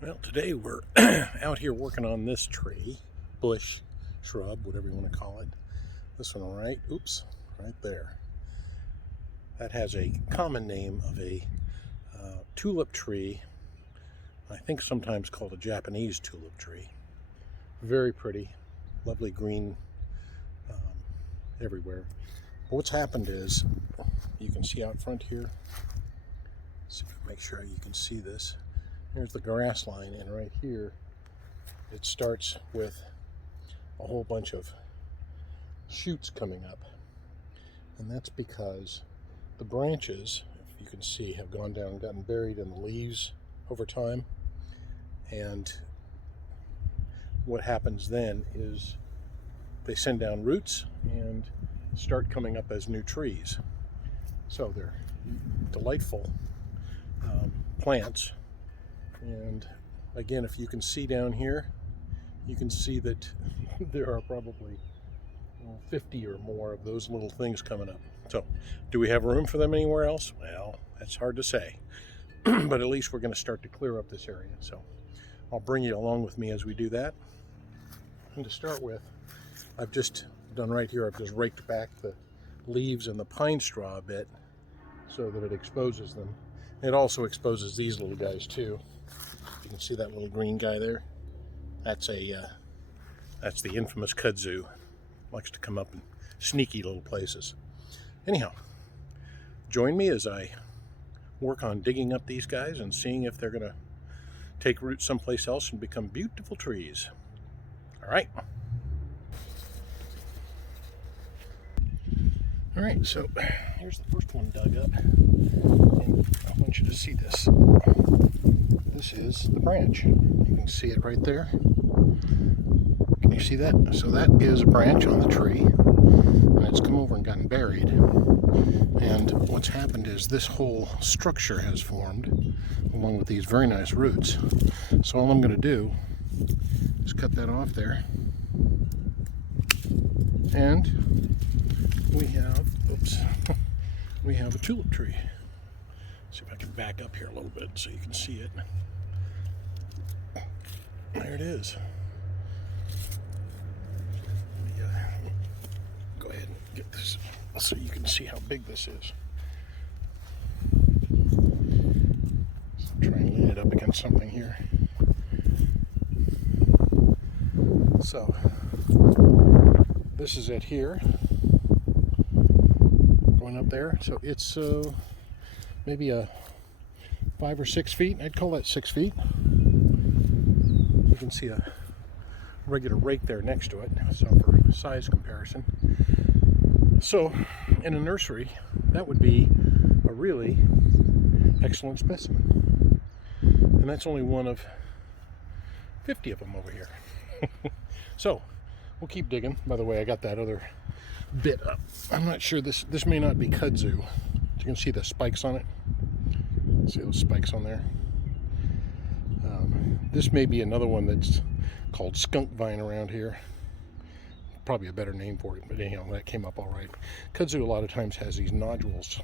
Well, today we're out here working on this tree, bush, shrub, whatever you want to call it. This one right there. That has a common name of a tulip tree, I think sometimes called a Japanese tulip tree. Very pretty, lovely green everywhere. But what's happened is, you can see out front here, see if I can make sure you can see this. Here's the grass line, and right here it starts with a whole bunch of shoots coming up, and that's because the branches, if you can see, have gone down and gotten buried in the leaves over time. And what happens then is they send down roots and start coming up as new trees. So they're delightful plants. And again, if you can see down here, you can see that there are probably 50 or more of those little things coming up. So, do we have room for them anywhere else? Well, that's hard to say. But at least we're going to start to clear up this area. So, I'll bring you along with me as we do that. And to start with, I've just done right here, I've just raked back the leaves and the pine straw a bit so that it exposes them. It also exposes these little guys too. You can see that little green guy there. That's the infamous kudzu. Likes to come up in sneaky little places. Anyhow, join me as I work on digging up these guys and seeing if they're going to take root someplace else and become beautiful trees. All right. All right, so here's the first one dug up, and I want you to see this. This is the branch. You can see it right there. Can you see that? So that is a branch on the tree, and it's come over and gotten buried. And what's happened is this whole structure has formed, along with these very nice roots. So all I'm going to do is cut that off there, and we have a tulip tree. See if I can back up here a little bit so you can see it. There it is. Let me go ahead and get this so you can see how big this is. So I'm trying to lean it up against something here. So this is it here. Going up there. So it's maybe a 5 or 6 feet. I'd call that 6 feet. You can see a regular rake there next to it, so for size comparison. So in a nursery, that would be a really excellent specimen. And that's only one of 50 of them over here. So we'll keep digging. By the way, I got that other bit up. I'm not sure, this may not be kudzu. You can see the spikes on it. See those spikes on there? This may be another one that's called skunk vine around here. Probably a better name for it, but anyhow, that came up all right. Kudzu a lot of times has these nodules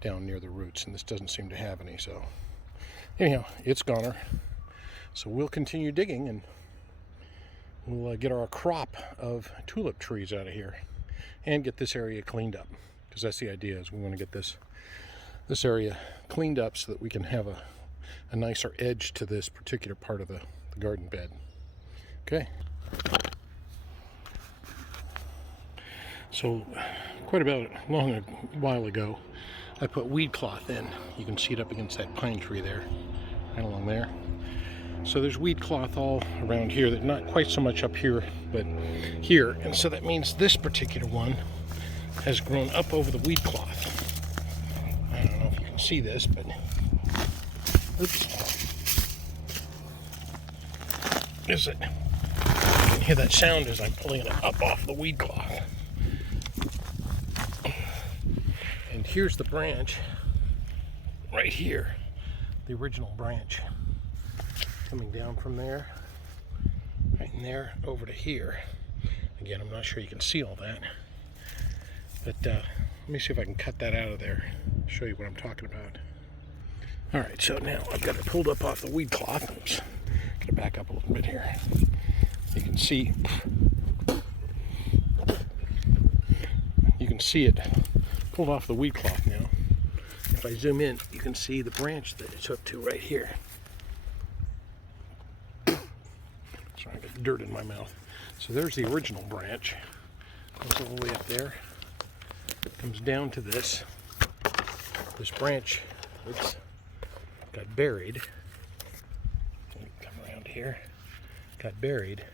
down near the roots, and this doesn't seem to have any. So anyhow, it's goner. So we'll continue digging, and we'll get our crop of tulip trees out of here and get this area cleaned up, because that's the idea, is we want to get this area cleaned up so that we can have a nicer edge to this particular part of the garden bed. Okay. So quite a while ago, I put weed cloth in. You can see it up against that pine tree there, right along there. So there's weed cloth all around here. That not quite so much up here, but here. And so that means this particular one has grown up over the weed cloth. I don't know if you can see this, but oops. Is it? You can hear that sound as I'm pulling it up off the weed cloth. And here's the branch right here, the original branch, coming down from there, right in there, over to here. Again, I'm not sure you can see all that, but let me see if I can cut that out of there, show you what I'm talking about. All right, so now I've got it pulled up off the weed cloth. Oops, gotta back up a little bit here. You can see it pulled off the weed cloth now. If I zoom in, you can see the branch that it's hooked to right here. Sorry, I got dirt in my mouth. So there's the original branch. Goes all the way up there. Comes down to this. This branch, oops, got buried. Come around here. Got buried.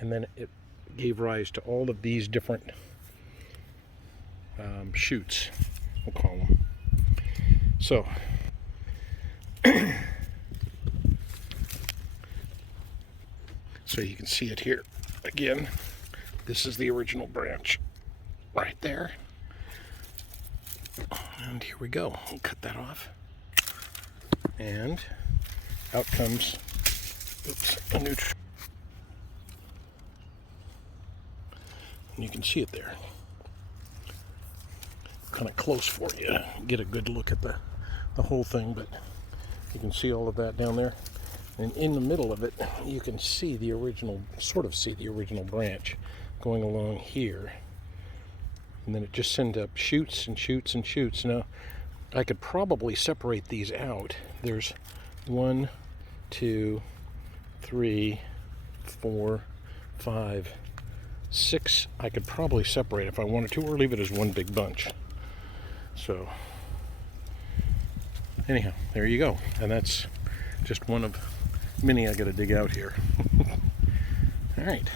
And then it gave rise to all of these different shoots, we'll call them. So, so you can see it here again. This is the original branch right there. And here we go. We'll cut that off. And out comes, oops, a new tree. And you can see it there. Kind of close for you to get a good look at the whole thing, but you can see all of that down there. And in the middle of it, you can see the original, sort of see the original branch going along here. And then it just sends up shoots and shoots and shoots. Now, I could probably separate these out. There's 1, 2, 3, 4, 5, 6. I could probably separate if I wanted to, or leave it as one big bunch. So, anyhow, there you go. And that's just one of many I got to dig out here. All right.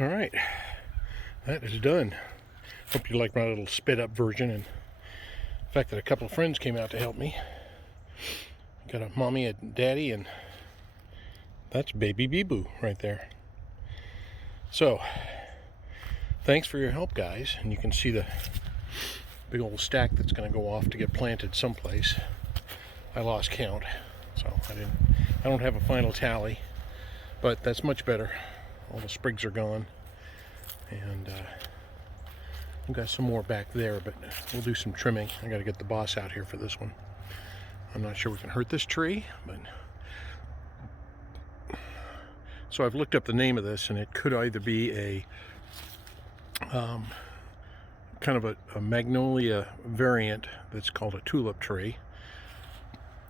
All right, that is done. Hope you like my little sped up version, and the fact that a couple of friends came out to help me. Got a mommy and daddy, and that's baby Bee-Boo right there. So, thanks for your help, guys. And you can see the big old stack that's going to go off to get planted someplace. I lost count, so I don't have a final tally, but that's much better. All the sprigs are gone, and we've got some more back there, but we'll do some trimming. I got to get the boss out here for this one. I'm not sure we can hurt this tree, but so I've looked up the name of this, and it could either be a kind of a magnolia variant that's called a tulip tree,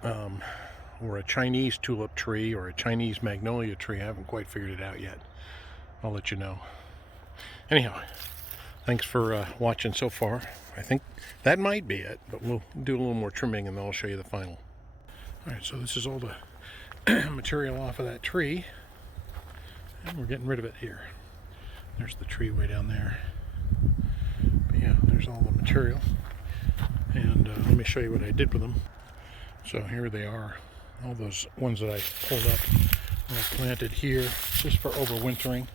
or a Chinese tulip tree, or a Chinese magnolia tree. I haven't quite figured it out yet. I'll let you know. Anyhow, thanks for watching so far. I think that might be it, but we'll do a little more trimming and then I'll show you the final. All right, so this is all the material off of that tree, and we're getting rid of it here. There's the tree way down there. But yeah, there's all the material. And let me show you what I did with them. So here they are. All those ones that I pulled up are planted here just for overwintering,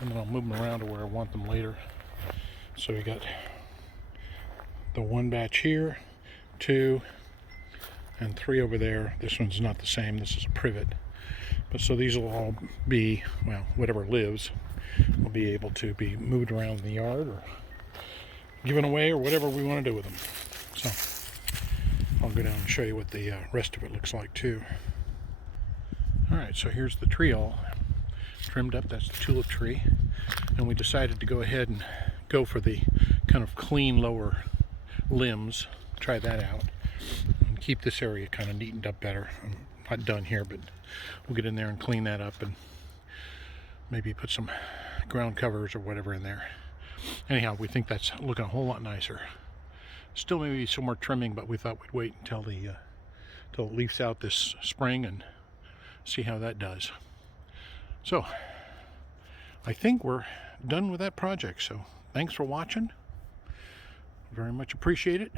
and then I'll move them around to where I want them later. So we got the one batch here, 2, and 3 over there. This one's not the same. This is a privet. But so these will all be, well, whatever lives will be able to be moved around in the yard or given away or whatever we want to do with them. So I'll go down and show you what the rest of it looks like too. Alright, so here's the tree all trimmed up. That's the tulip tree. And we decided to go ahead and go for the kind of clean lower limbs. Try that out. And keep this area kind of neatened up better. I'm not done here, but we'll get in there and clean that up and maybe put some ground covers or whatever in there. Anyhow, we think that's looking a whole lot nicer. Still maybe some more trimming, but we thought we'd wait until it leaves out this spring and see how that does. So I think we're done with that project. So thanks for watching. Very much appreciate it.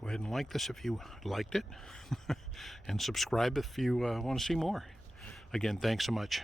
Go ahead and like this if you liked it. And subscribe if you want to see more. Again, thanks so much.